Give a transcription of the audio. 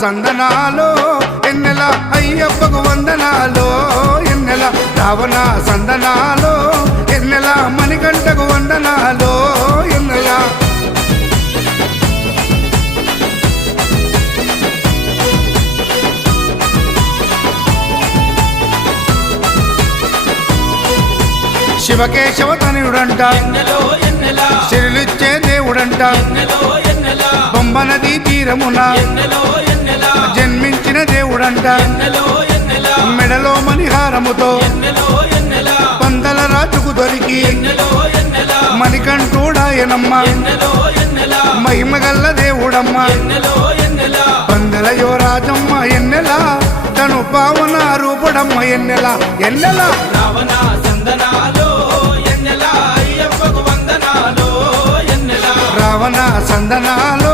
సందనాలో ఎన్నెల అయ్యప్పకు వందనాలో ఎన్నెల రావణ సందనాలో ఎన్నెల మణికంఠకు వందనాలో ఎన్నెల శివకేశవ తనయుడంట శిరులిచ్చే దేవుడంట బొమ్మ నదీ తీరమున జన్మించిన దేవుడంట మెడలో మణిహారముతో పందల రాజుకు దొరికి మణికంఠుడాయనమ్మ మహిమగల్ల దేవుడమ్మ పందల యువరాజమ్మ ఎన్నెల తను పావన రూపుడమ్మ ఎన్నెల ఎన్నెల రావణ సందనాలో ఎన్నెల అయ్యప్పకు వందనాలో ఎన్నెల రావణ సందనాలో